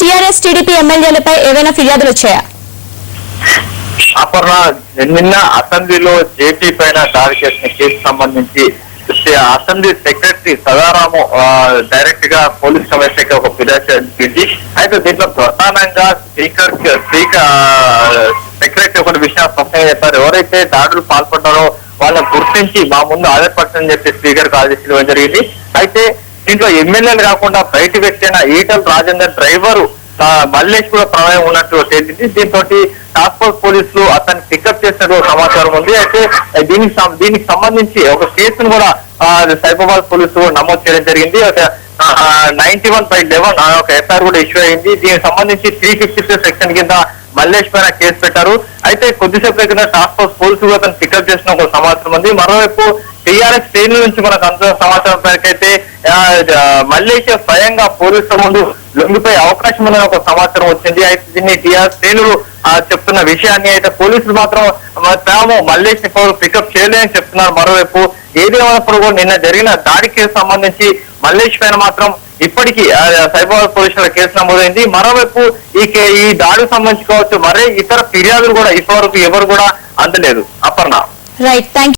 TRS TDP ఎమ్మెల్యేలపై ఏవైనా ఫిర్యాదులు వచ్చాయా? అపర్ణ, నిన్న అసెంబ్లీలో జేపీ పైన దాడి చేసిన కేసు సంబంధించి అసెంబ్లీ సెక్రటరీ సదారాము డైరెక్ట్ గా పోలీస్ కమిషనర్ ఒక ఫిర్యాదు చేసింది. అయితే దీంట్లో ప్రధానంగా స్పీకర్ సెక్రటరీ ఒక విషయం స్పష్టంగా చెప్పారు. ఎవరైతే దాడులు పాల్పడ్డారో వాళ్ళని గుర్తించి మా ముందు ఆధారపడతారని చెప్పి స్పీకర్ ఆదేశాలు ఇవ్వడం జరిగింది. అయితే దీంట్లో ఎమ్మెల్యేలు కాకుండా బయట వ్యక్తి అయిన ఈటల రాజేందర్ డ్రైవరు మల్లేష్ కూడా ప్రమాదం ఉన్నట్టు తేలింది. దీంతో టాస్క్ ఫోర్స్ పోలీసులు అతన్ని పికప్ చేసినట్టు సమాచారం ఉంది. అయితే దీనికి సంబంధించి ఒక కేసును కూడా సైబరాబాద్ పోలీసులు నమోదు చేయడం జరిగింది. 91/11 ఒక ఎఫ్ఐఆర్ కూడా ఇష్యూ అయింది. దీనికి సంబంధించి 353 సెక్షన్ కింద మల్లేష్ పైన కేసు పెట్టారు. అయితే కొద్దిసేపు కింద టాస్క్ ఫోర్స్ పోలీసులు అతను పికప్ చేసిన ఒక సమాచారం ఉంది. మరోవైపు టీఆర్ఎస్ శ్రేణుల నుంచి మనకు అంత సమాచారం మేరకైతే మల్లేష్ స్వయంగా పోలీసుల ముందు లొంగిపోయే అవకాశం ఉందని ఒక సమాచారం వచ్చింది. అయితే దీన్ని టీఆర్ఎస్ శ్రేణులు చెప్తున్న విషయాన్ని అయితే పోలీసులు మాత్రం తాము మల్లేష్ ని పికప్ చేయలేదని చెప్తున్నారు. మరోవైపు ఏదేమైనప్పుడు కూడా నిన్న జరిగిన దాడికి సంబంధించి మల్లేష్ పైన మాత్రం ఇప్పటికీ సైబరాబాద్ పోలీసుల కేసు నమోదైంది. మరోవైపు ఈ దాడికి సంబంధించి కావచ్చు మరే ఇతర ఫిర్యాదులు కూడా ఇప్పటివరకు ఎవరు కూడా అందలేదు. అపర్ణ. Right, thank